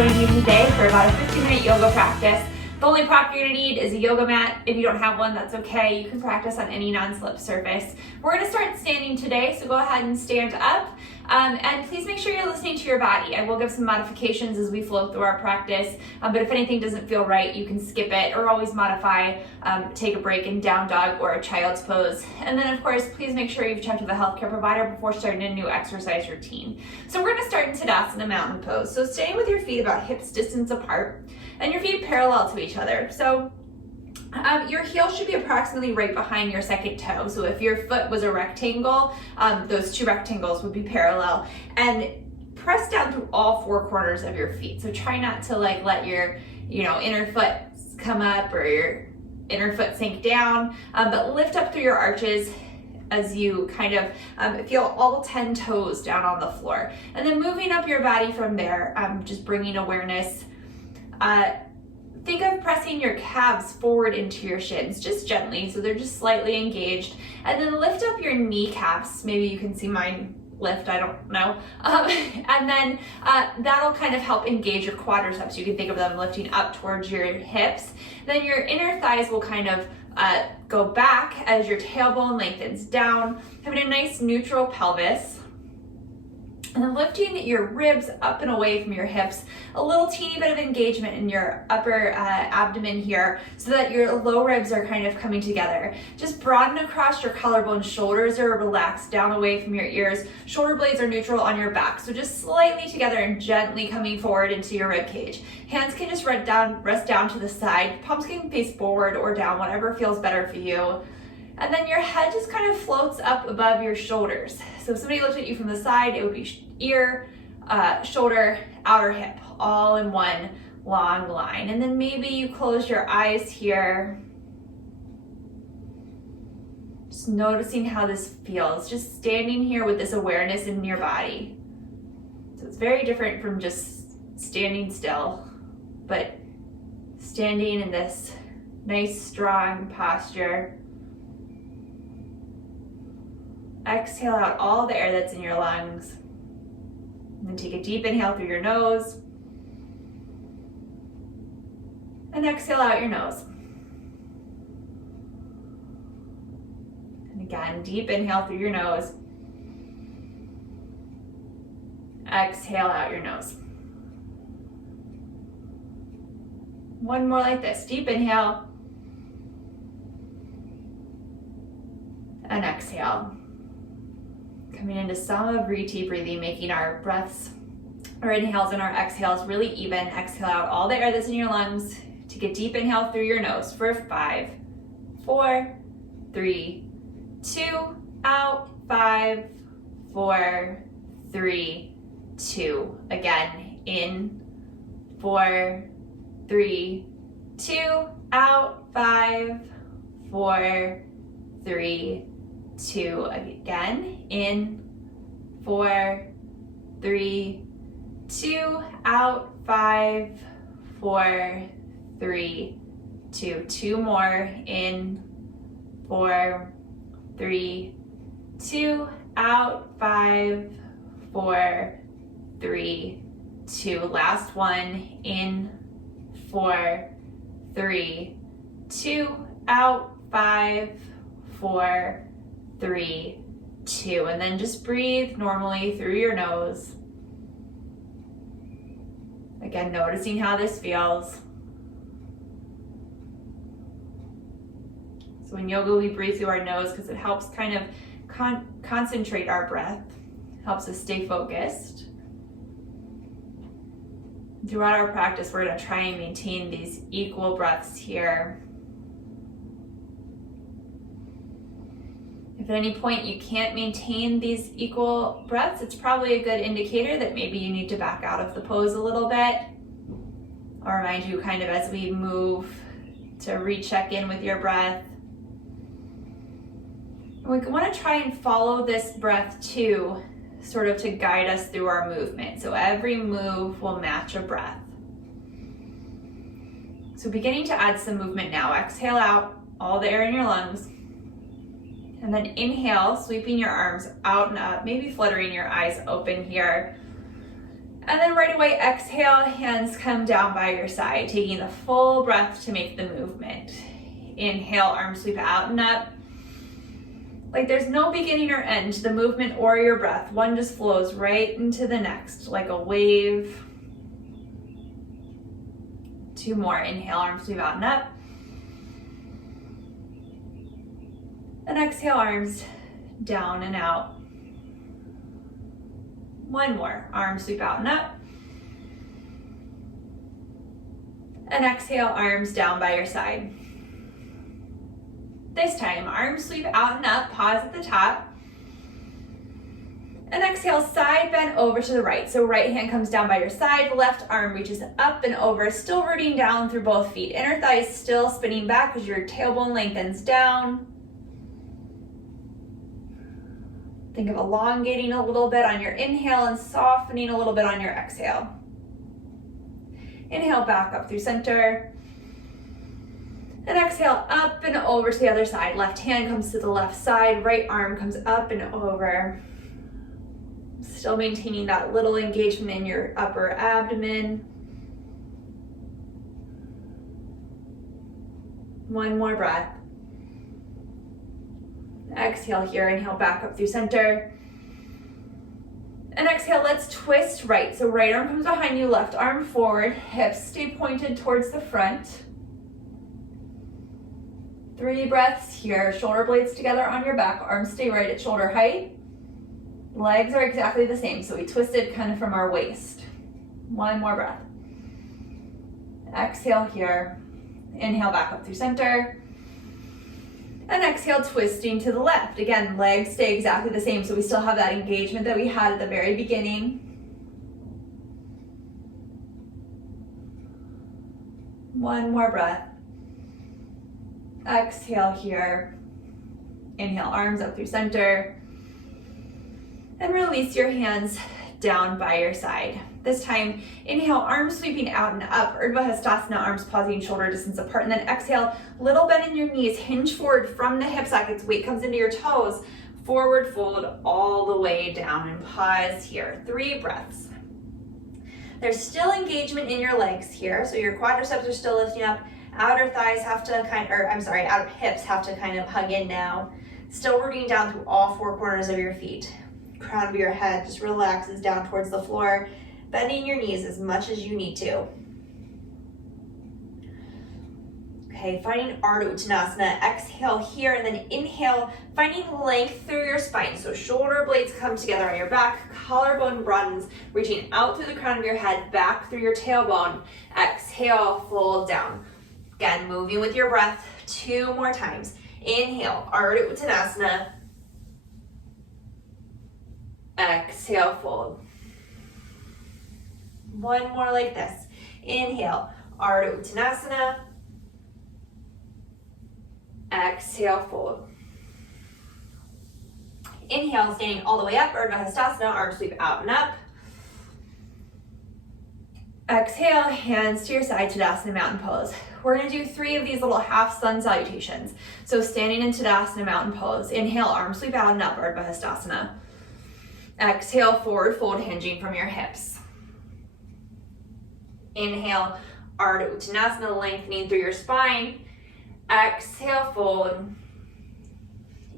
joining you today for about a 15-minute yoga practice. The only prop you're going to need is a yoga mat. If you don't have one, that's okay. You can practice on any non-slip surface. We're going to start standing today, so go ahead and stand up. And please make sure you're listening to your body. I will give some modifications as we flow through our practice, but if anything doesn't feel right, you can skip it or always modify, take a break in down dog or a child's pose. And then of course, please make sure you've checked with a healthcare provider before starting a new exercise routine. So we're going to start in Tadasana mountain pose. So staying with your feet about hips distance apart and your feet parallel to each other. So your heel should be approximately right behind your second toe. So if your foot was a rectangle, those two rectangles would be parallel. And press down through all four corners of your feet. So try not to let your inner foot come up or your inner foot sink down, but lift up through your arches as you kind of feel all 10 toes down on the floor. And then moving up your body from there, just bringing awareness. Think of pressing your calves forward into your shins, just gently, so they're just slightly engaged. And then lift up your kneecaps. Maybe you can see mine lift, I don't know. And then that'll kind of help engage your quadriceps. You can think of them lifting up towards your hips. Then your inner thighs will kind of go back as your tailbone lengthens down, having a nice neutral pelvis. And then lifting your ribs up and away from your hips, a little teeny bit of engagement in your upper abdomen here so that your low ribs are kind of coming together. Just broaden across your collarbone, shoulders are relaxed down away from your ears, shoulder blades are neutral on your back. So just slightly together and gently coming forward into your rib cage. Hands can just rest down to the side, palms can face forward or down, whatever feels better for you. And then your head just kind of floats up above your shoulders. So if somebody looked at you from the side, it would be ear, shoulder, outer hip, all in one long line. And then maybe you close your eyes here. Just noticing how this feels, just standing here with this awareness in your body. So it's very different from just standing still, but standing in this nice, strong posture. Exhale out all the air that's in your lungs. And then take a deep inhale through your nose. And exhale out your nose. And again, deep inhale through your nose. Exhale out your nose. One more like this. Deep inhale. And exhale. Coming into Samavritti breathing, making our breaths, our inhales and our exhales really even. Exhale out all the air that's in your lungs. Take a deep inhale through your nose for 5, 4, 3, 2, out, 5, 4, 3, 2. Again, in, 4, 3, 2, out, 5, 4, 3, 2. Again, in, 4, 3, 2, out, 5, 4, 3, 2. 2 more, in, 4, 3, 2, out, 5, 4, 3, 2. Last one, in, 4, 3, 2, out, 5, 4, 3, 2. And then just breathe normally through your nose. Again, noticing how this feels. So in yoga, we breathe through our nose because it helps kind of concentrate our breath, helps us stay focused. Throughout our practice, we're going to try and maintain these equal breaths here. If at any point you can't maintain these equal breaths, it's probably a good indicator that maybe you need to back out of the pose a little bit. I'll remind you kind of as we move to recheck in with your breath. We want to try and follow this breath too, sort of to guide us through our movement. So every move will match a breath. So beginning to add some movement now. Exhale out all the air in your lungs. And then inhale, sweeping your arms out and up, maybe fluttering your eyes open here. And then right away, exhale, hands come down by your side, taking the full breath to make the movement. Inhale, arms sweep out and up. Like there's no beginning or end to the movement or your breath. One just flows right into the next, like a wave. 2 more. Inhale, arms sweep out and up. And exhale, arms down and out. 1 more. Arms sweep out and up. And exhale, arms down by your side. This time, arms sweep out and up, pause at the top. And exhale, side bend over to the right. So right hand comes down by your side, left arm reaches up and over, still rooting down through both feet. Inner thighs still spinning back as your tailbone lengthens down. Think of elongating a little bit on your inhale and softening a little bit on your exhale. Inhale, back up through center. And exhale, up and over to the other side. Left hand comes to the left side, right arm comes up and over. Still maintaining that little engagement in your upper abdomen. 1 more breath. Exhale here, inhale back up through center. And exhale, let's twist right. So right arm comes behind you, left arm forward, hips stay pointed towards the front. 3 breaths here, shoulder blades together on your back, arms stay right at shoulder height. Legs are exactly the same, so we twisted kind of from our waist. 1 more breath. Exhale here, inhale back up through center. And exhale, twisting to the left. Again, legs stay exactly the same, so we still have that engagement that we had at the very beginning. 1 more breath. Exhale here. Inhale, arms up through center. And release your hands down by your side. This time, inhale, arms sweeping out and up, Urdhva Hastasana, arms pausing shoulder distance apart, and then exhale, little bend in your knees, hinge forward from the hip sockets, weight comes into your toes, forward fold all the way down and pause here. 3 breaths. There's still engagement in your legs here, so your quadriceps are still lifting up, outer thighs have to outer hips have to kind of hug in now. Still rooting down through all 4 corners of your feet. Crown of your head just relaxes down towards the floor, bending your knees as much as you need to. Okay, finding Ardha Uttanasana, exhale here, and then inhale, finding length through your spine. So shoulder blades come together on your back, collarbone broadens, reaching out through the crown of your head, back through your tailbone. Exhale, fold down. Again, moving with your breath 2 more times. Inhale, Ardha Uttanasana. Exhale, fold. 1 more like this. Inhale, Ardha Uttanasana. Exhale, fold. Inhale, standing all the way up, Urdhva Hastasana, arms sweep out and up. Exhale, hands to your side, Tadasana, mountain pose. We're gonna do 3 of these little half sun salutations. So standing in Tadasana, mountain pose. Inhale, arms sweep out and up, Urdhva Hastasana. Exhale, forward fold, hinging from your hips. Inhale, Ardha Uttanasana, lengthening through your spine. Exhale, fold.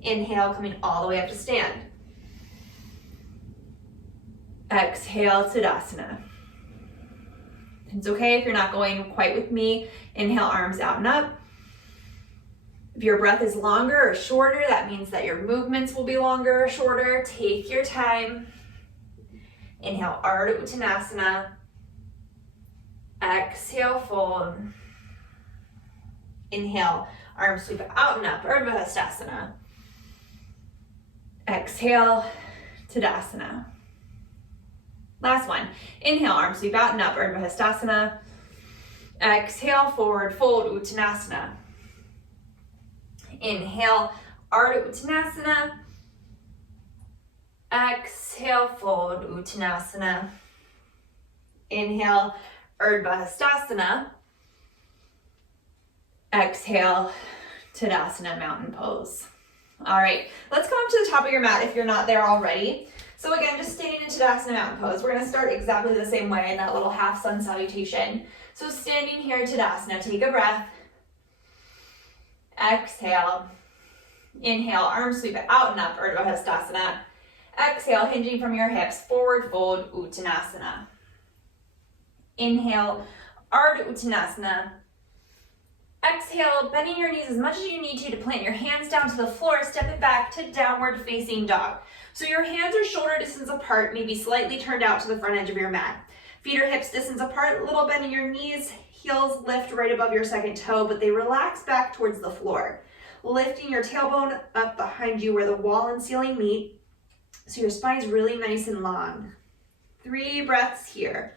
Inhale, coming all the way up to stand. Exhale, Tadasana. It's okay if you're not going quite with me. Inhale, arms out and up. If your breath is longer or shorter, that means that your movements will be longer or shorter. Take your time. Inhale, Ardha Uttanasana. Exhale, fold. Inhale, arms sweep out and up, Urdhva Hastasana. Exhale, Tadasana. Last one. Inhale, arms sweep out and up, Urdhva Hastasana. Exhale, forward fold, Uttanasana. Inhale, Ardha Uttanasana. Exhale, fold, Uttanasana. Inhale, Urdhva Hastasana. Exhale, Tadasana, mountain pose. All right, let's come up to the top of your mat if you're not there already. So again, just standing in Tadasana Mountain Pose. We're gonna start exactly the same way in that little half sun salutation. So standing here, Tadasana, take a breath. Exhale. Inhale, arms sweep it out and up, Urdhva Hastasana. Exhale, hinging from your hips, forward fold, Uttanasana. Inhale, Ardha Uttanasana. Exhale, bending your knees as much as you need to plant your hands down to the floor, step it back to downward facing dog. So your hands are shoulder distance apart, maybe slightly turned out to the front edge of your mat. Feet are hips distance apart, a little bend in your knees, heels lift right above your second toe, but they relax back towards the floor. Lifting your tailbone up behind you where the wall and ceiling meet, so your spine's really nice and long. 3 breaths here.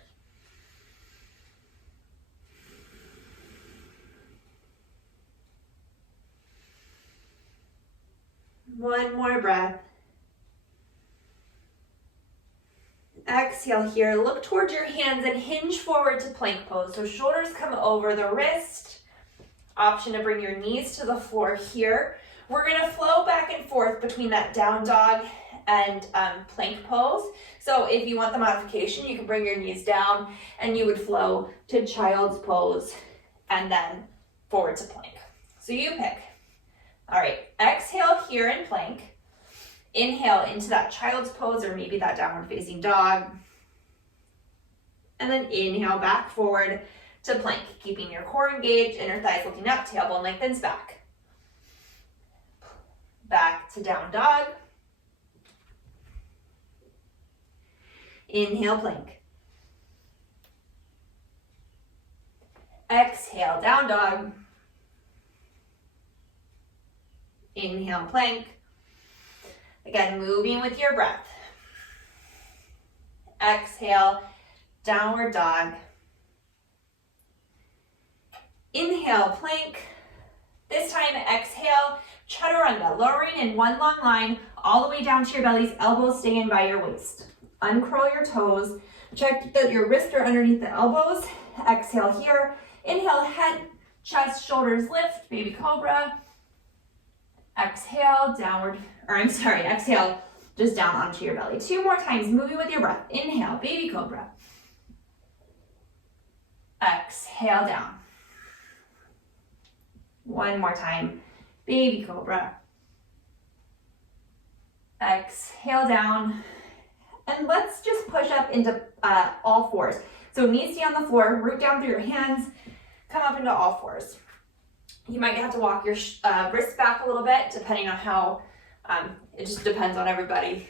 One more breath. Exhale here. Look towards your hands and hinge forward to plank pose. So shoulders come over the wrist. Option to bring your knees to the floor here. We're going to flow back and forth between that down dog and plank pose. So if you want the modification, you can bring your knees down and you would flow to child's pose and then forward to plank. So you pick. All right, exhale here in plank. Inhale into that child's pose or maybe that downward facing dog. And then inhale back forward to plank, keeping your core engaged, inner thighs lifting up, tailbone lengthens back. Back to down dog. Inhale, plank. Exhale, down dog. Inhale, plank. Again, moving with your breath. Exhale, downward dog. Inhale, plank. This time, exhale, chaturanga, lowering in one long line all the way down to your bellies, elbows stay in by your waist. Uncurl your toes. Check that your wrists are underneath the elbows. Exhale here. Inhale, head, chest, shoulders lift, baby cobra. Exhale, exhale, just down onto your belly. 2 more times, moving with your breath. Inhale, baby cobra. Exhale, down. 1 more time, baby cobra. Exhale, down. And let's just push up into all fours. So knees stay on the floor, root down through your hands, come up into all fours. You might have to walk your wrists back a little bit, depending on how, it just depends on everybody,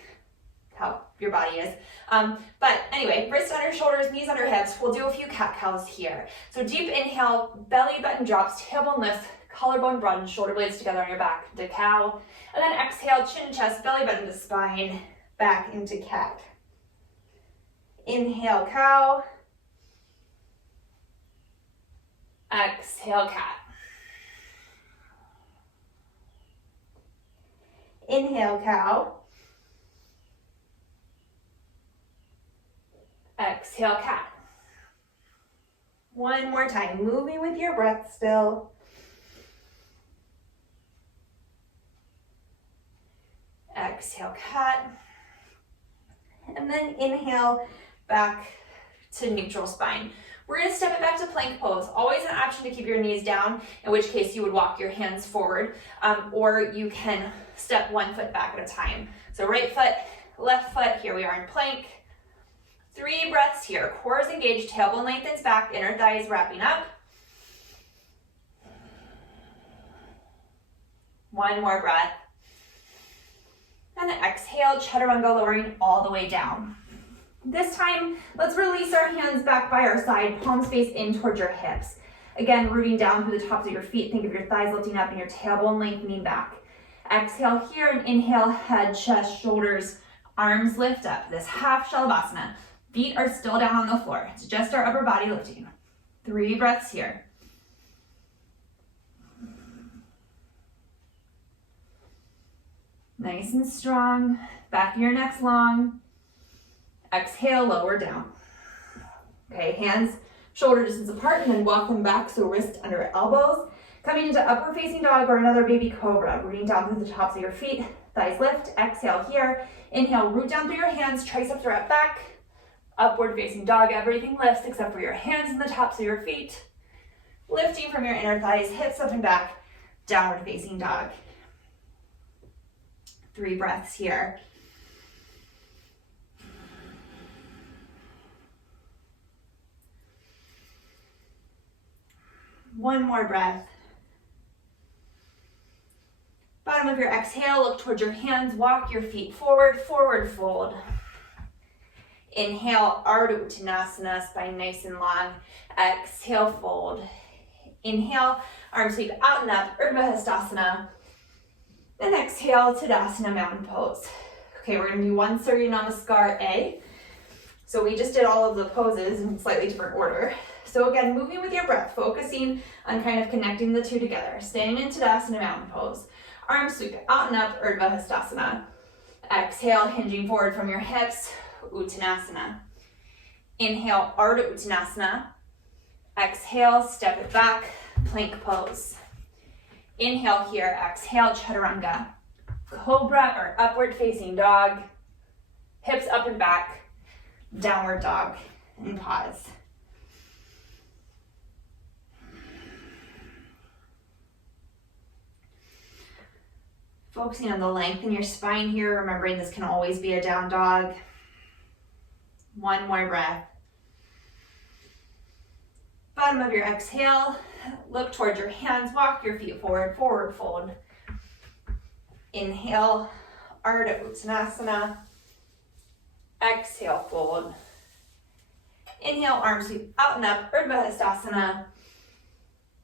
how your body is. But anyway, wrists under shoulders, knees under hips. We'll do a few cat-cows here. So deep inhale, belly button drops, tailbone lifts, collarbone broadens, shoulder blades together on your back to cow. And then exhale, chin, chest, belly button to spine, back into cat. Inhale, cow. Exhale, cat. Inhale, cow. Exhale, cat. 1 more time, moving with your breath still. Exhale, cat. And then inhale, back to neutral spine. We're going to step it back to plank pose. Always an option to keep your knees down, in which case you would walk your hands forward, or you can step 1 foot back at a time. So right foot, left foot, here we are in plank. 3 breaths here. Core is engaged, tailbone lengthens back, inner thighs wrapping up. 1 more breath. And exhale, chaturanga, lowering all the way down. This time, let's release our hands back by our side, palms face in towards your hips. Again, rooting down through the tops of your feet. Think of your thighs lifting up and your tailbone lengthening back. Exhale here and inhale, head, chest, shoulders, arms lift up. This half shalabhasana. Feet are still down on the floor. It's just our upper body lifting. 3 breaths here. Nice and strong. Back of your neck's long. Exhale, lower down. Okay, hands shoulder distance apart and then walk them back, so wrist under elbows. Coming into upward facing dog or another baby cobra, rooting down through the tops of your feet. thighs lift, exhale here. Inhale, root down through your hands, triceps wrap back, upward facing dog, everything lifts except for your hands and the tops of your feet. Lifting from your inner thighs, hips up and back, downward facing dog. 3 breaths here. One more breath. Bottom of your exhale, look towards your hands, walk your feet forward, forward fold. Inhale, Ardha Uttanasana, spine nice and long. Exhale, fold. Inhale, arms sweep out and up, Urdhva Hastasana. Then exhale, Tadasana, mountain pose. Okay, we're gonna do one Surya Namaskar A. So we just did all of the poses in slightly different order. So again, moving with your breath, focusing on kind of connecting the two together. Staying in Tadasana, mountain pose. Arms sweep out and up, Urdhva Hastasana. Exhale, hinging forward from your hips, Uttanasana. Inhale, Ardha Uttanasana. Exhale, step it back, plank pose. Inhale here, exhale, Chaturanga. Cobra or upward facing dog. Hips up and back, downward dog, and pause. Focusing on the length in your spine here, remembering this can always be a down dog. One more breath. Bottom of your exhale, look towards your hands, walk your feet forward, forward fold. Inhale, Ardha Uttanasana. Exhale, fold. Inhale, arms sweep out and up, Urdhva Hastasana.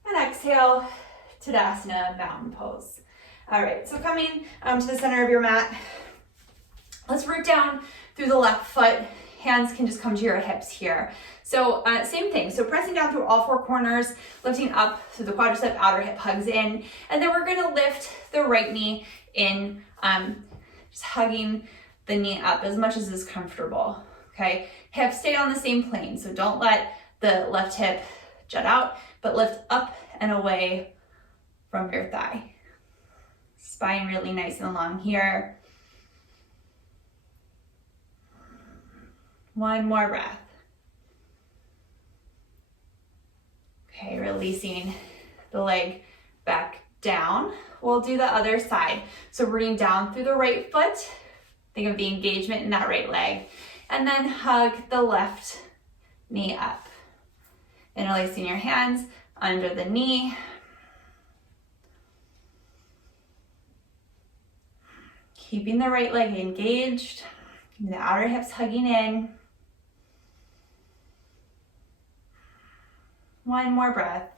And exhale, Tadasana, mountain pose. All right, so coming to the center of your mat, let's root down through the left foot. Hands can just come to your hips here. So same thing, so pressing down through all 4 corners, lifting up through the quadricep, outer hip hugs in, and then we're gonna lift the right knee in, just hugging the knee up as much as is comfortable, okay? Hips stay on the same plane, so don't let the left hip jut out, but lift up and away from your thigh. Spine really nice and long here. One more breath. Okay, releasing the leg back down. We'll do the other side. So rooting down through the right foot. Think of the engagement in that right leg. And then hug the left knee up. Interlacing your hands under the knee. Keeping the right leg engaged. The outer hips hugging in. One more breath.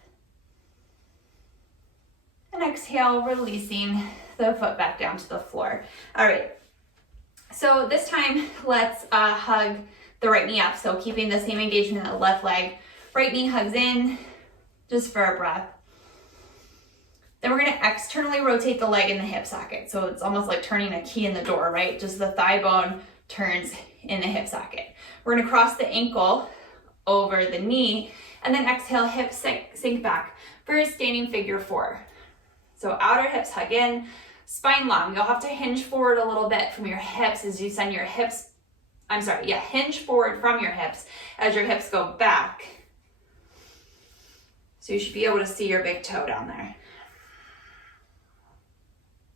And exhale, releasing the foot back down to the floor. All right, so this time let's hug the right knee up. So keeping the same engagement in the left leg. Right knee hugs in, just for a breath. Then we're gonna externally rotate the leg in the hip socket. So it's almost like turning a key in the door, right? Just the thigh bone turns in the hip socket. We're gonna cross the ankle over the knee, and then exhale, hips sink back for a standing figure 4. So outer hips hug in, spine long. You'll have to hinge forward a little bit from your hips as you send your hips, hinge forward from your hips as your hips go back. So you should be able to see your big toe down there.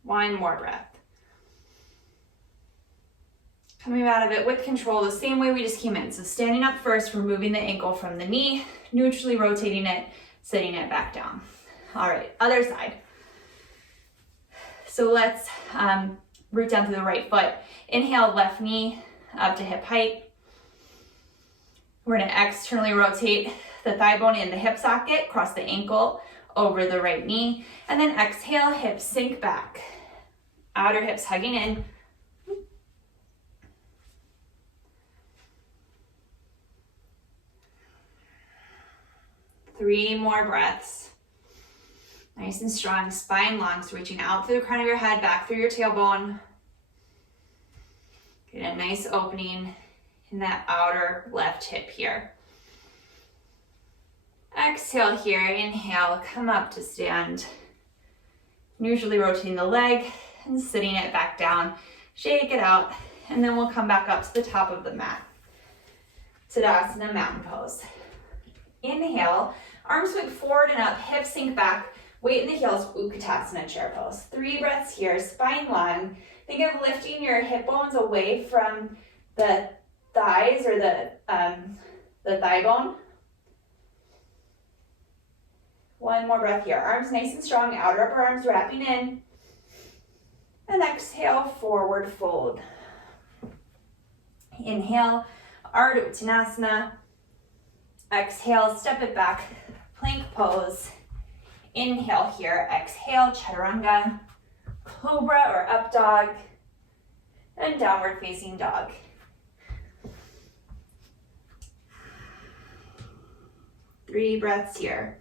One more breath. Coming out of it with control, the same way we just came in. So standing up first, removing the ankle from the knee, neutrally rotating it, sitting it back down. All right, other side. So let's root down through the right foot. Inhale, left knee up to hip height. We're gonna externally rotate the thigh bone in the hip socket, cross the ankle over the right knee, and then exhale, hips sink back. Outer hips hugging in. Three more breaths. Nice and strong, spine long, so reaching out through the crown of your head, back through your tailbone. Get a nice opening in that outer left hip here. Exhale here, inhale, come up to stand. Neutrally rotating the leg, and sitting it back down. Shake it out, and then we'll come back up to the top of the mat. Tadasana, mountain pose. Inhale, arms sweep forward and up, hips sink back, weight in the heels, Utkatasana, chair pose. 3 breaths here, spine long. Think of lifting your hip bones away from the thighs or the thigh bone. 1 more breath here. Arms nice and strong, outer upper arms wrapping in. And exhale, forward fold. Inhale, Ardha Uttanasana. Exhale, step it back, plank pose. Inhale here, exhale, Chaturanga, Cobra or up dog, and downward facing dog. Three breaths here.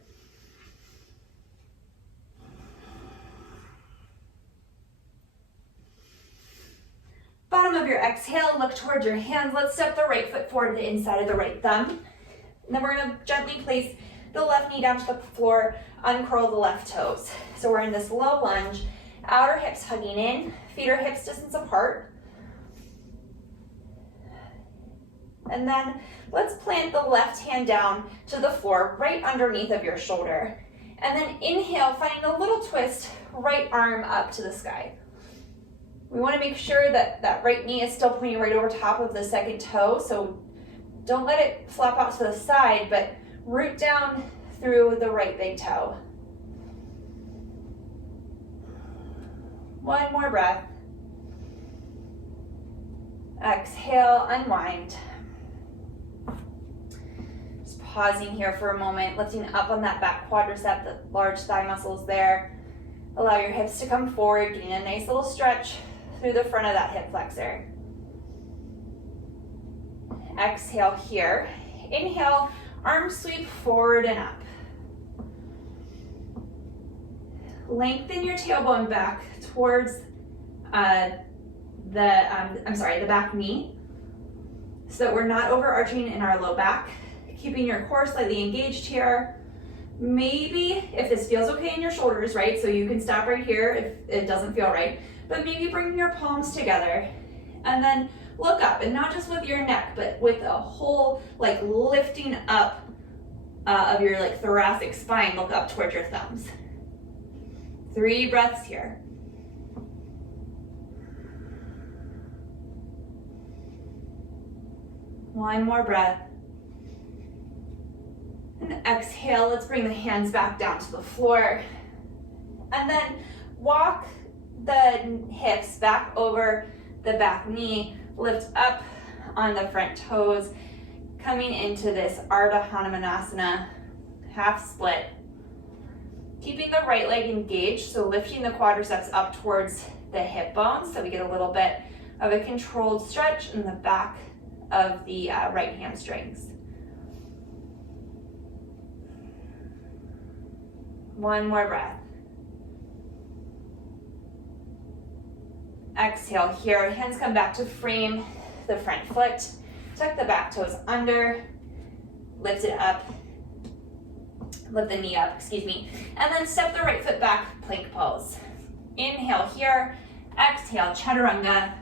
Bottom of your exhale, look towards your hands. Let's step the right foot forward to the inside of the right thumb. And then we're gonna gently place the left knee down to the floor, uncurl the left toes. So we're in this low lunge, outer hips hugging in, feet are hips distance apart. And then let's plant the left hand down to the floor, right underneath of your shoulder. And then inhale, finding a little twist, right arm up to the sky. We want to make sure that that right knee is still pointing right over top of the second toe, so don't let it flop out to the side, but root down through the right big toe. 1 more breath. Exhale, unwind. Just pausing here for a moment, lifting up on that back quadricep, the large thigh muscles there. Allow your hips to come forward, getting a nice little stretch through the front of that hip flexor. Exhale here. Inhale, arms sweep forward and up. Lengthen your tailbone back towards the back knee, so that we're not overarching in our low back. Keeping your core slightly engaged here. Maybe, if this feels okay in your shoulders, right, so you can stop right here if it doesn't feel right, but maybe bring your palms together and then look up, and not just with your neck, but with a whole, like, lifting up of your, like, thoracic spine. Look up towards your thumbs. 3 breaths here. One more breath. And exhale, let's bring the hands back down to the floor. And then walk the hips back over the back knee, lift up on the front toes, coming into this Ardha Hanumanasana, half split. Keeping the right leg engaged, so lifting the quadriceps up towards the hip bones, so we get a little bit of a controlled stretch in the back of the right hamstrings. 1 more breath. Exhale here, hands come back to frame the front foot, tuck the back toes under, lift it up, lift the knee up, and then step the right foot back, plank pose. Inhale here, exhale, Chaturanga,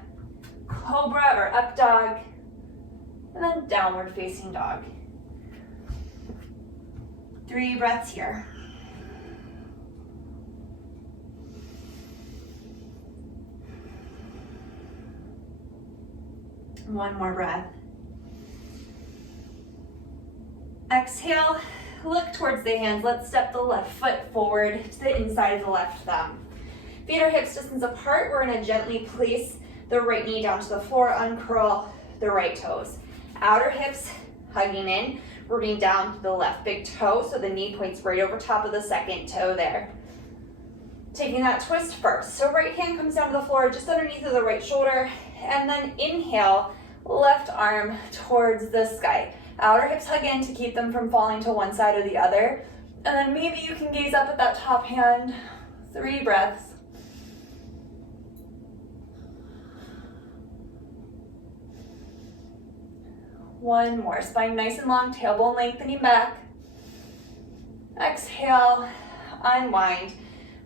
Cobra or up dog, and then downward facing dog. 3 breaths here. One more breath. Exhale, look towards the hands. Let's step the left foot forward to the inside of the left thumb. Feet are hips distance apart. We're gonna gently place the right knee down to the floor, uncurl the right toes. Outer hips hugging in, rooting down to the left big toe, so the knee points right over top of the second toe there. Taking that twist first. So right hand comes down to the floor, just underneath of the right shoulder, and then inhale, left arm towards the sky. Outer hips hug in to keep them from falling to one side or the other. And then maybe you can gaze up at that top hand. 3 breaths. One more. Spine nice and long, tailbone lengthening back. Exhale, unwind.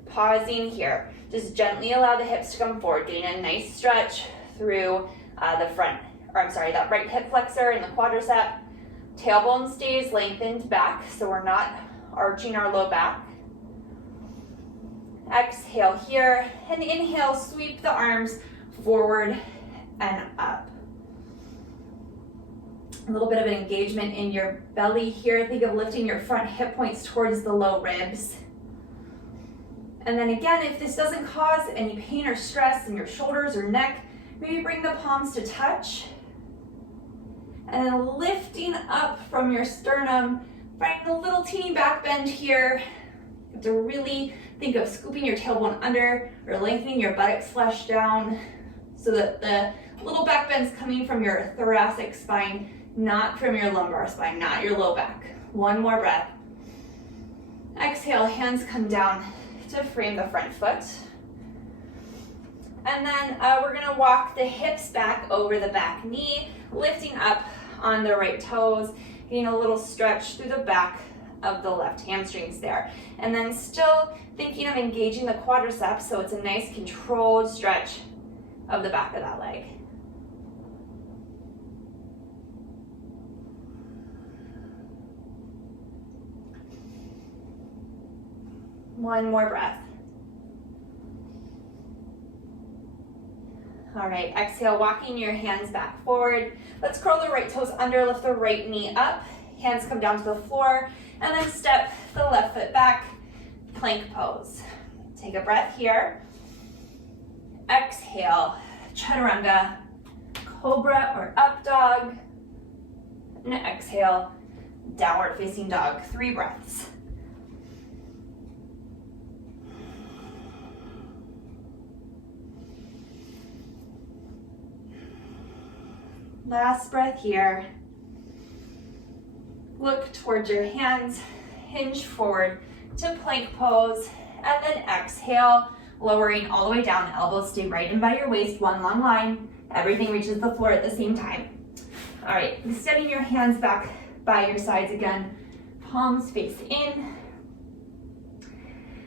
Pausing here. Just gently allow the hips to come forward, getting a nice stretch through that right hip flexor and the quadricep. Tailbone stays lengthened back, so we're not arching our low back. Exhale here, and inhale, sweep the arms forward and up. A little bit of an engagement in your belly here. Think of lifting your front hip points towards the low ribs. And then again, if this doesn't cause any pain or stress in your shoulders or neck, maybe bring the palms to touch. And then lifting up from your sternum, finding a little teeny back bend here. You have to really think of scooping your tailbone under or lengthening your buttocks flush down so that the little back bend's coming from your thoracic spine, not from your lumbar spine, not your low back. One more breath. Exhale, hands come down to frame the front foot. And then we're gonna walk the hips back over the back knee, lifting up on the right toes, getting a little stretch through the back of the left hamstrings there. And then still thinking of engaging the quadriceps, so it's a nice controlled stretch of the back of that leg. One more breath. All right, exhale, walking your hands back forward. Let's curl the right toes under, lift the right knee up, hands come down to the floor, and then step the left foot back, plank pose. Take a breath here. Exhale, chaturanga, cobra or up dog, and exhale, downward facing dog. 3 breaths. Last breath here. Look towards your hands, hinge forward to plank pose, and then exhale, lowering all the way down. Elbows stay right in by your waist, one long line. Everything reaches the floor at the same time. All right, extending your hands back by your sides again, palms face in.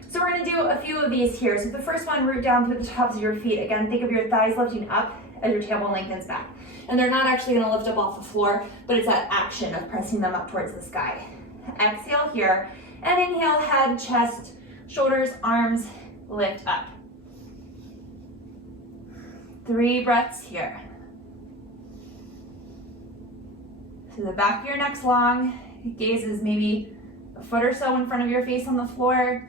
So we're gonna do a few of these here. So the first one, root down through the tops of your feet. Again, think of your thighs lifting up as your tailbone lengthens back. And they're not actually gonna lift up off the floor, but it's that action of pressing them up towards the sky. Exhale here, and inhale, head, chest, shoulders, arms, lift up. 3 breaths here. So the back of your neck's long, gaze is maybe a foot or so in front of your face on the floor.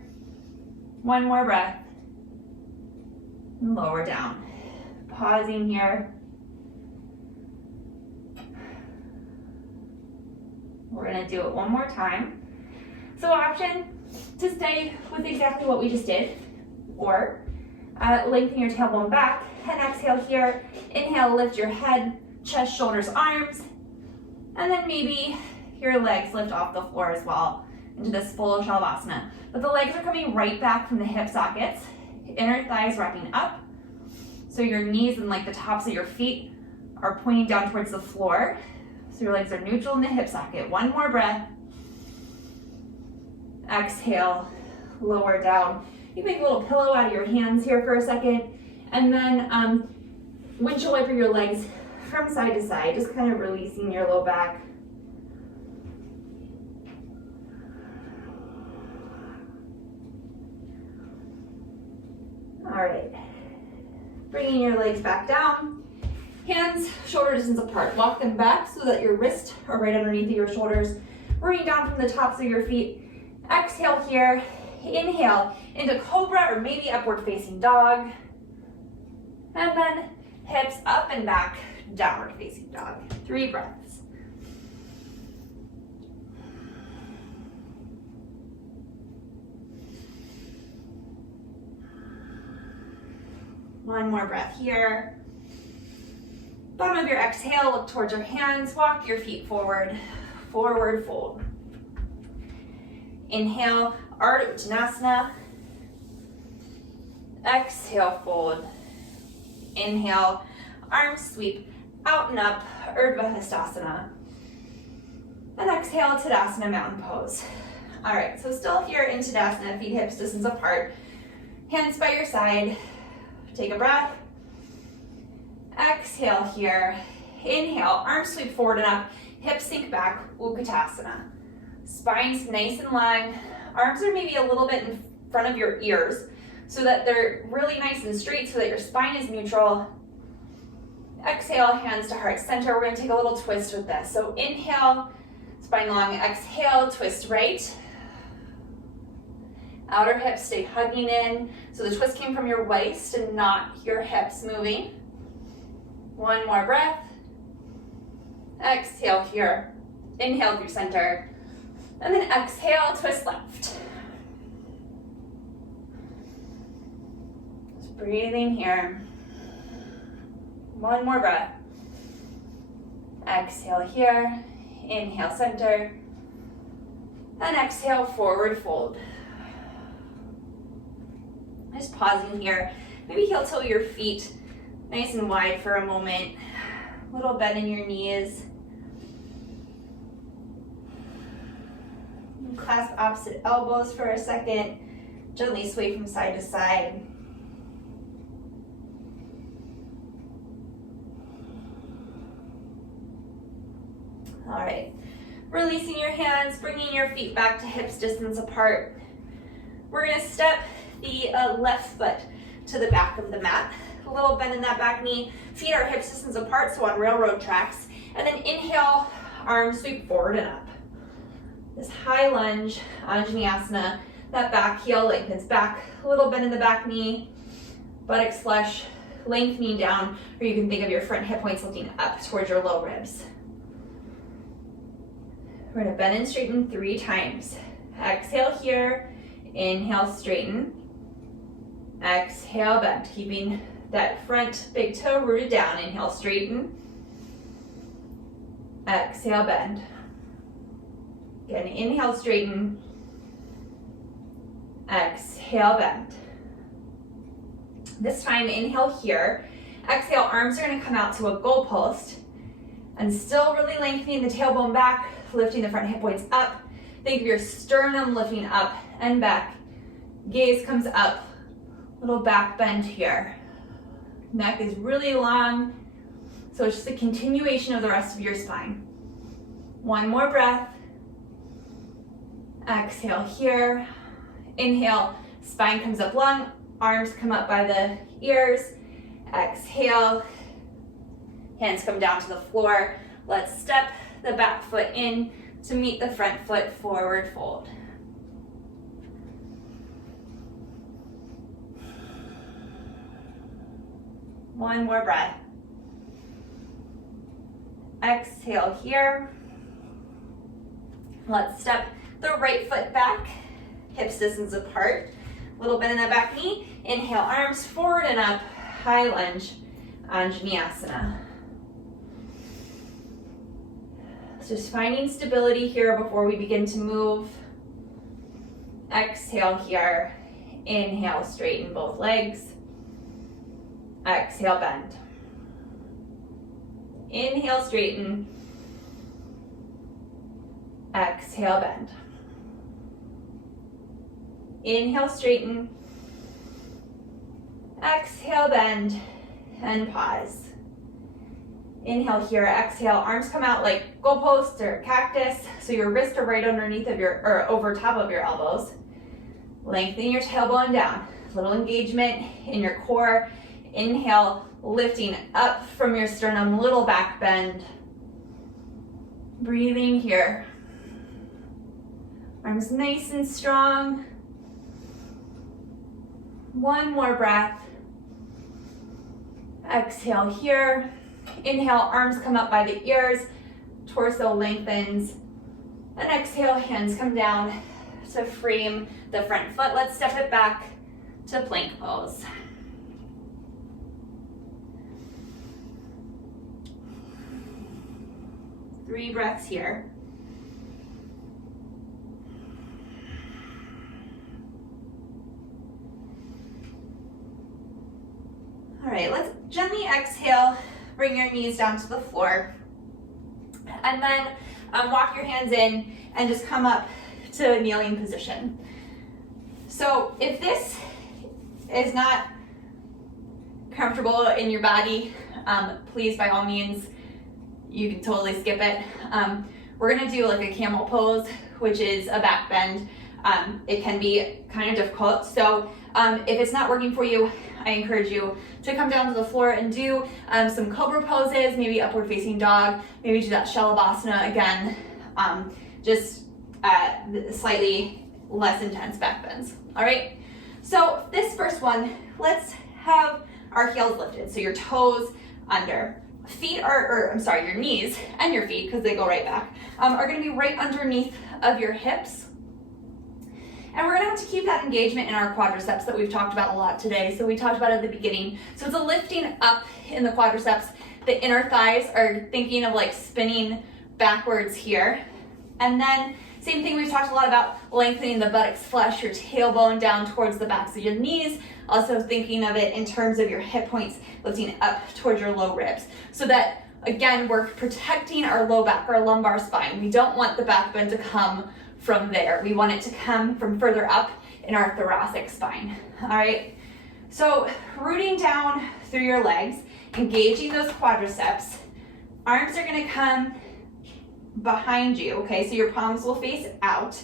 1 more breath. And lower down. Pausing here. We're gonna do it one more time. So option to stay with exactly what we just did, or lengthen your tailbone back and exhale here. Inhale, lift your head, chest, shoulders, arms, and then maybe your legs lift off the floor as well into this full shavasana. But the legs are coming right back from the hip sockets, inner thighs wrapping up. So your knees and like the tops of your feet are pointing down towards the floor. So your legs are neutral in the hip socket. 1 more breath. Exhale, lower down. You make a little pillow out of your hands here for a second. And then windshield wiper your legs from side to side, just kind of releasing your low back. All right, bringing your legs back down. Hands shoulder distance apart. Walk them back so that your wrists are right underneath your shoulders. Bringing down from the tops of your feet. Exhale here. Inhale into cobra or maybe upward facing dog. And then hips up and back, downward facing dog. 3 breaths. One more breath here. Bottom of your exhale, look towards your hands, walk your feet forward, forward fold. Inhale, Ardha Uttanasana. Exhale, fold. Inhale, arms sweep out and up, Urdhva Hastasana. And exhale, Tadasana, mountain pose. All right, so still here in Tadasana, feet hips distance apart. Hands by your side. Take a breath. Exhale here. Inhale, arms sweep forward and up. Hips sink back, Utkatasana. Spine's nice and long. Arms are maybe a little bit in front of your ears so that they're really nice and straight so that your spine is neutral. Exhale, hands to heart center. We're going to take a little twist with this. So inhale, spine long. Exhale, twist right. Outer hips stay hugging in. So the twist came from your waist and not your hips moving. One more breath. Exhale here. Inhale through center. And then exhale, twist left. Just breathing here. One more breath. Exhale here. Inhale, center. And exhale, forward fold. Just pausing here. Maybe heel toe your feet nice and wide for a moment. Little bend in your knees. Clasp opposite elbows for a second. Gently sway from side to side. All right. Releasing your hands, bringing your feet back to hips distance apart. We're going to step the left foot to the back of the mat. A little bend in that back knee. Feet are hips distance apart, so on railroad tracks. And then inhale, arms sweep forward and up. This high lunge, Anjaneyasana. That back heel lengthens back. A little bend in the back knee. Buttocks flush, lengthening down. Or you can think of your front hip points lifting up towards your low ribs. We're going to bend and straighten 3 times. Exhale here. Inhale, straighten. Exhale, bend. Keeping that front big toe rooted down. Inhale, straighten. Exhale, bend. Again, inhale, straighten. Exhale, bend. This time, inhale here. Exhale, arms are going to come out to a goalpost. And still really lengthening the tailbone back, lifting the front hip points up. Think of your sternum lifting up and back. Gaze comes up. Little back bend here. Neck is really long, so it's just a continuation of the rest of your spine. One more breath. Exhale here. Inhale, spine comes up long, arms come up by the ears. Exhale, hands come down to the floor. Let's step the back foot in to meet the front foot, forward fold. One more breath. Exhale here. Let's step the right foot back, hips distance apart. Little bend in that back knee. Inhale, arms forward and up, high lunge, Anjaneyasana. So just finding stability here before we begin to move. Exhale here. Inhale, straighten both legs. Exhale, bend. Inhale, straighten. Exhale, bend. Inhale, straighten. Exhale, bend, and pause. Inhale here, exhale, arms come out like goalposts or cactus, so your wrists are right underneath of your, or over top of your elbows. Lengthen your tailbone down. Little engagement in your core. Inhale, lifting up from your sternum, little back bend. Breathing here. Arms nice and strong. One more breath. Exhale here. Inhale, arms come up by the ears, torso lengthens. And exhale, hands come down to frame the front foot. Let's step it back to plank pose. Three breaths here. All right, let's gently exhale, bring your knees down to the floor. And then walk your hands in and just come up to a kneeling position. So if this is not comfortable in your body, please, by all means, you can totally skip it. We're gonna do like a camel pose, which is a back bend. It can be kind of difficult. So if it's not working for you, I encourage you to come down to the floor and do some cobra poses, maybe upward facing dog, maybe do that shalabhasana again, just slightly less intense back bends. All right, so this first one, let's have our heels lifted. So your toes under. Feet are, your knees and your feet, because they go right back, are gonna be right underneath of your hips. And we're gonna have to keep that engagement in our quadriceps that we've talked about a lot today. So we talked about it at the beginning. So it's a lifting up in the quadriceps. The inner thighs are thinking of like spinning backwards here. And then same thing, we've talked a lot about lengthening the buttocks, flush your tailbone down towards the backs of your knees. Also thinking of it in terms of your hip points, lifting up towards your low ribs. So that, again, we're protecting our low back, our lumbar spine. We don't want the back bend to come from there. We want it to come from further up in our thoracic spine, all right? So rooting down through your legs, engaging those quadriceps. Arms are gonna come behind you, okay? So your palms will face out.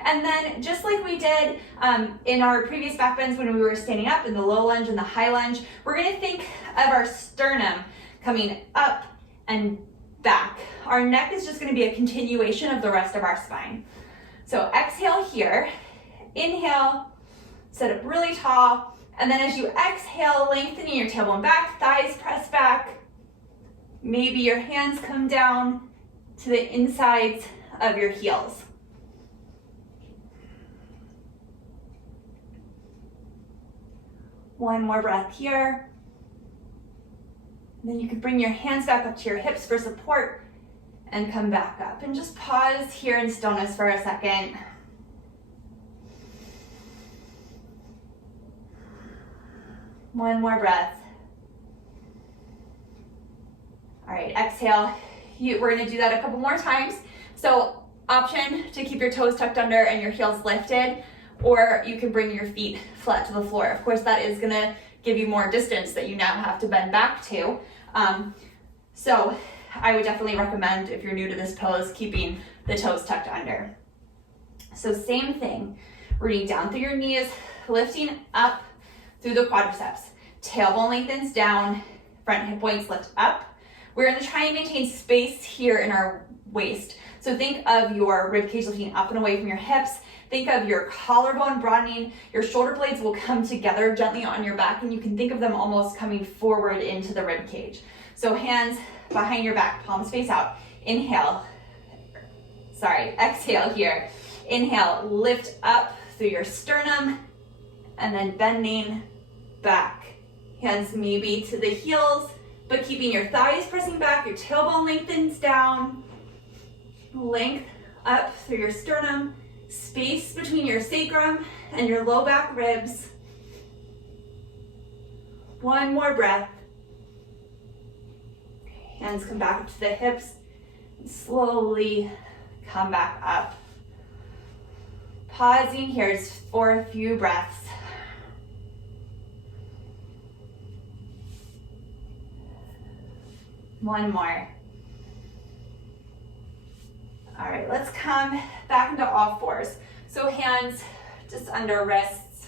And then just like we did in our previous back bends when we were standing up in the low lunge and the high lunge, we're gonna think of our sternum coming up and back. Our neck is just gonna be a continuation of the rest of our spine. So exhale here, inhale, sit up really tall, and then as you exhale, lengthening your tailbone back, thighs press back, maybe your hands come down to the insides of your heels. One more breath here. Then you can bring your hands back up to your hips for support and come back up. And just pause here in stillness for a second. One more breath. All right, exhale. We're gonna do that a couple more times. So option to keep your toes tucked under and your heels lifted, or you can bring your feet flat to the floor. Of course, that is gonna give you more distance that you now have to bend back to. So I would definitely recommend, if you're new to this pose, keeping the toes tucked under. So same thing, rooting down through your knees, lifting up through the quadriceps. Tailbone lengthens down, front hip points lift up. We're gonna try and maintain space here in our waist. So think of your rib cage lifting up and away from your hips. Think of your collarbone broadening. Your shoulder blades will come together gently on your back, and you can think of them almost coming forward into the rib cage. So hands behind your back, palms face out. Exhale here. Inhale, lift up through your sternum, and then bending back. Hands maybe to the heels, but keeping your thighs pressing back, your tailbone lengthens down. Length up through your sternum, space between your sacrum and your low back ribs. One more breath. Hands come back up to the hips, and slowly come back up. Pausing here just for a few breaths. One more. All right, let's come back into all fours. So hands just under wrists,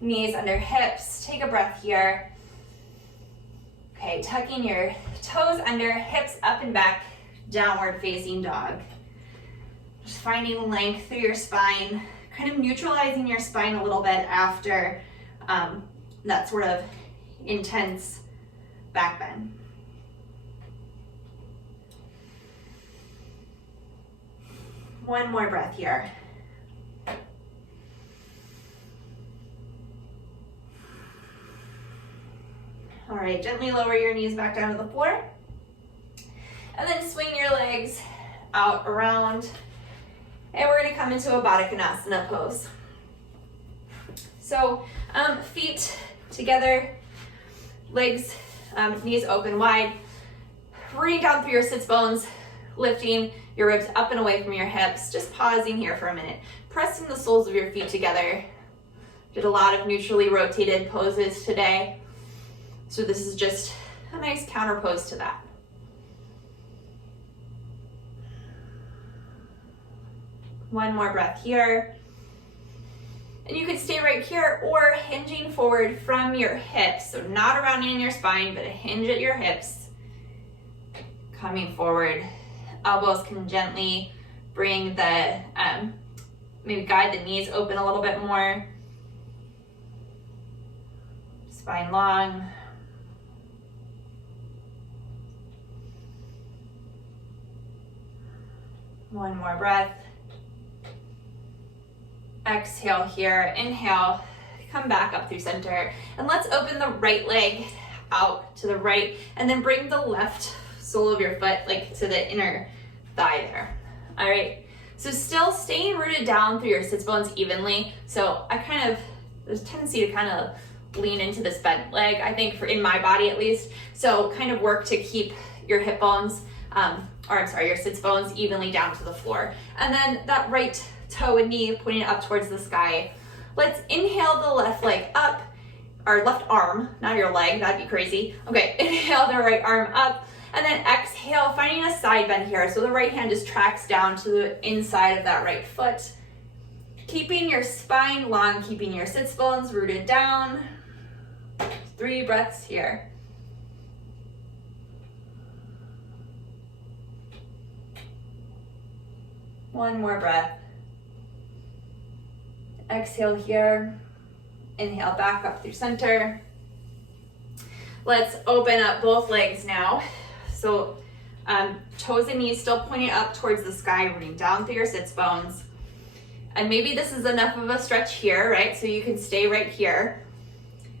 knees under hips. Take a breath here. Okay, tucking your toes under, hips up and back, downward facing dog. Just finding length through your spine, kind of neutralizing your spine a little bit after that sort of intense back bend. One more breath here. All right, gently lower your knees back down to the floor. And then swing your legs out around. And we're gonna come into a Baddha Konasana pose. So feet together, legs, knees open wide. Rooting down through your sits bones, lifting your ribs up and away from your hips. Just pausing here for a minute. Pressing the soles of your feet together. Did a lot of neutrally rotated poses today. So this is just a nice counter pose to that. One more breath here. And you could stay right here or hinging forward from your hips. So not rounding in your spine, but a hinge at your hips. Coming forward. Elbows can gently bring the, maybe guide the knees open a little bit more. Spine long. One more breath. Exhale here, inhale, come back up through center. And let's open the right leg out to the right and then bring the left sole of your foot like to the inner thigh there. All right, so still staying rooted down through your sits bones evenly. So there's a tendency to kind of lean into this bent leg, I think, in my body at least. So kind of work to keep your hip bones, your sits bones evenly down to the floor. And then that right toe and knee pointing up towards the sky. Let's inhale the left leg up, or left arm, not your leg, that'd be crazy. Okay, inhale the right arm up, and then exhale, finding a side bend here. So the right hand just tracks down to the inside of that right foot. Keeping your spine long, keeping your sits bones rooted down. 3 breaths here. One more breath. Exhale here. Inhale back up through center. Let's open up both legs now. So toes and knees still pointing up towards the sky, rooting down through your sits bones. And maybe this is enough of a stretch here, right? So you can stay right here.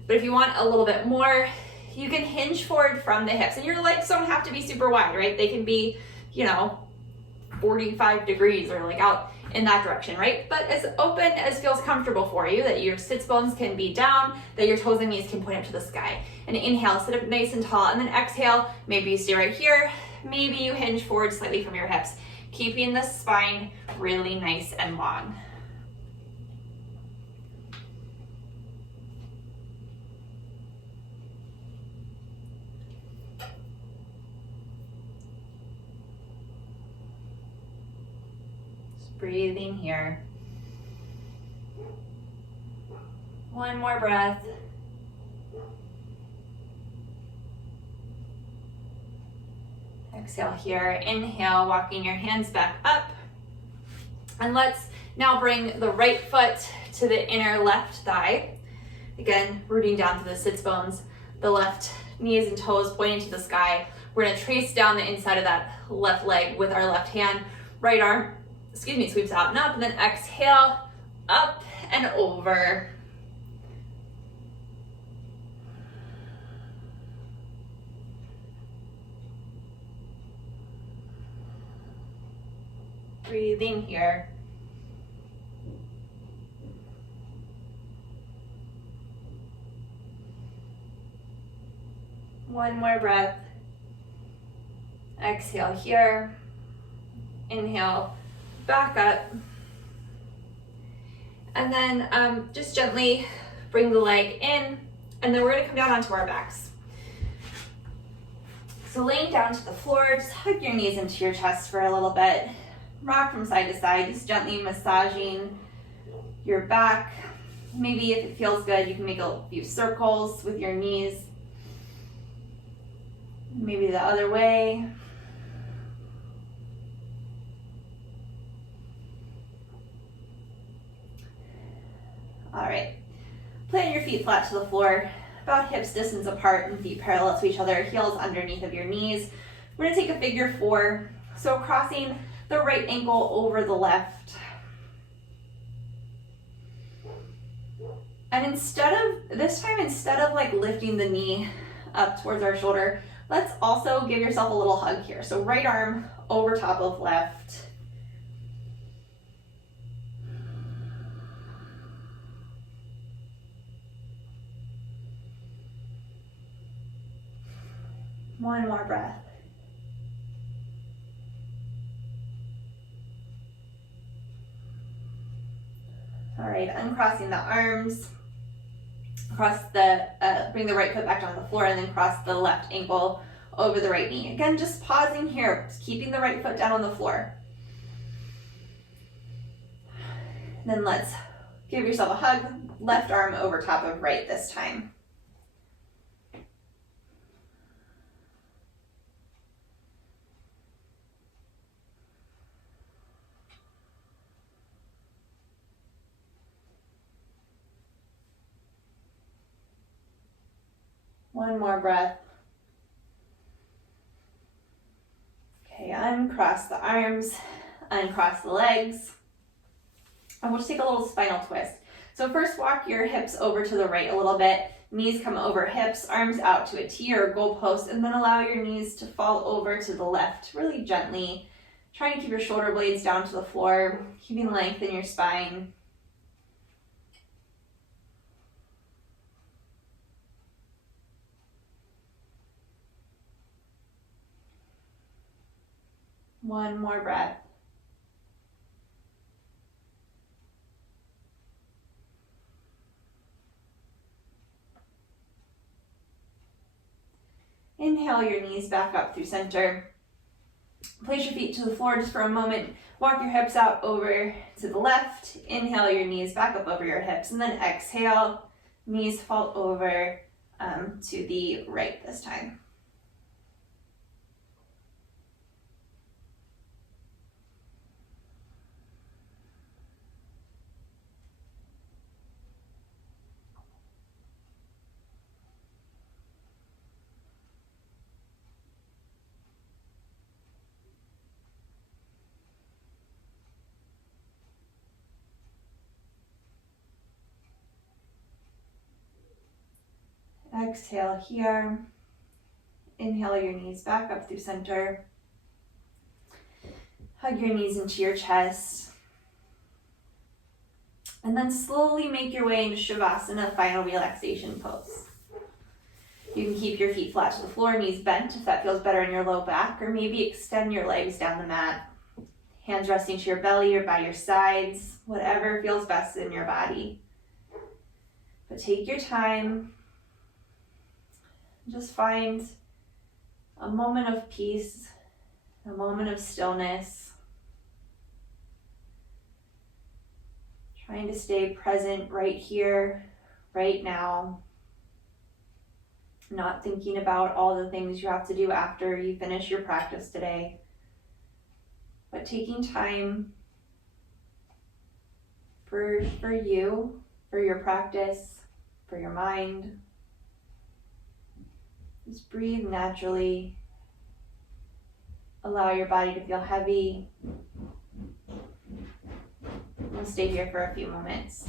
But if you want a little bit more, you can hinge forward from the hips. And your legs don't have to be super wide, right? They can be, 45 degrees or like out in that direction, right? But as open as feels comfortable for you, that your sits bones can be down, that your toes and knees can point up to the sky. And inhale, sit up nice and tall, and then exhale, maybe you stay right here, maybe you hinge forward slightly from your hips, keeping the spine really nice and long. Breathing here. One more breath. Exhale here. Inhale, walking your hands back up. And let's now bring the right foot to the inner left thigh. Again, rooting down to the sits bones. The left knees and toes pointing to the sky. We're going to trace down the inside of that left leg with our left hand. Right arm sweeps out and up, and then exhale, up and over. Breathing here. One more breath. Exhale here. Inhale. Back up, and then just gently bring the leg in, and then we're going to come down onto our backs. So laying down to the floor, just hug your knees into your chest for a little bit, rock from side to side, just gently massaging your back. Maybe if it feels good, you can make a few circles with your knees, maybe the other way. All right, plant your feet flat to the floor, about hips distance apart and feet parallel to each other, heels underneath of your knees. We're gonna take a figure 4. So crossing the right ankle over the left. And instead of like lifting the knee up towards our shoulder, let's also give yourself a little hug here. So right arm over top of left. One more breath. All right, uncrossing the arms, Bring the right foot back down the floor and then cross the left ankle over the right knee. Again, just pausing here, keeping the right foot down on the floor. Then let's give yourself a hug, left arm over top of right this time. One more breath. Okay, uncross the arms, uncross the legs. And we'll just take a little spinal twist. So first walk your hips over to the right a little bit. Knees come over hips, arms out to a T or a goalpost, and then allow your knees to fall over to the left really gently. Trying to keep your shoulder blades down to the floor, keeping length in your spine. One more breath. Inhale your knees back up through center. Place your feet to the floor just for a moment. Walk your hips out over to the left. Inhale your knees back up over your hips, and then exhale. Knees fall over to the right this time. Exhale here. Inhale your knees back up through center. Hug your knees into your chest. And then slowly make your way into Shavasana, final relaxation pose. You can keep your feet flat to the floor, knees bent if that feels better in your low back, or maybe extend your legs down the mat. Hands resting to your belly or by your sides, whatever feels best in your body. But take your time. Just find a moment of peace, a moment of stillness. Trying to stay present right here, right now. Not thinking about all the things you have to do after you finish your practice today. But taking time for you, for your practice, for your mind. Just breathe naturally. Allow your body to feel heavy. We'll stay here for a few moments.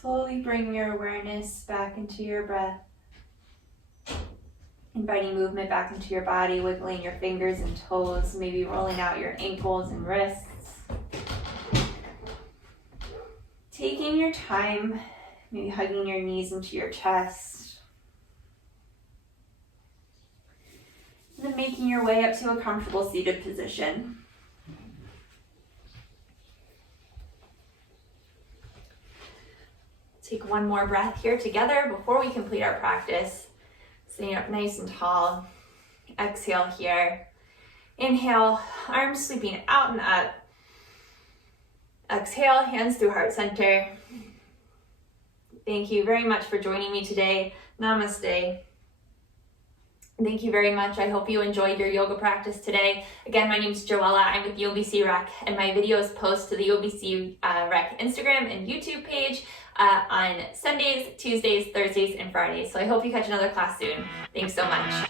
Slowly bring your awareness back into your breath. Inviting movement back into your body, wiggling your fingers and toes, maybe rolling out your ankles and wrists. Taking your time, maybe hugging your knees into your chest. And then making your way up to a comfortable seated position. Take one more breath here together before we complete our practice. Sitting up nice and tall. Exhale here. Inhale, arms sweeping out and up. Exhale, hands through heart center. Thank you very much for joining me today. Namaste. Thank you very much. I hope you enjoyed your yoga practice today. Again, my name is Joella. I'm with the OBC Rec, and my videos post to the OBC Rec Instagram and YouTube page on Sundays, Tuesdays, Thursdays, and Fridays. So I hope you catch another class soon. Thanks so much.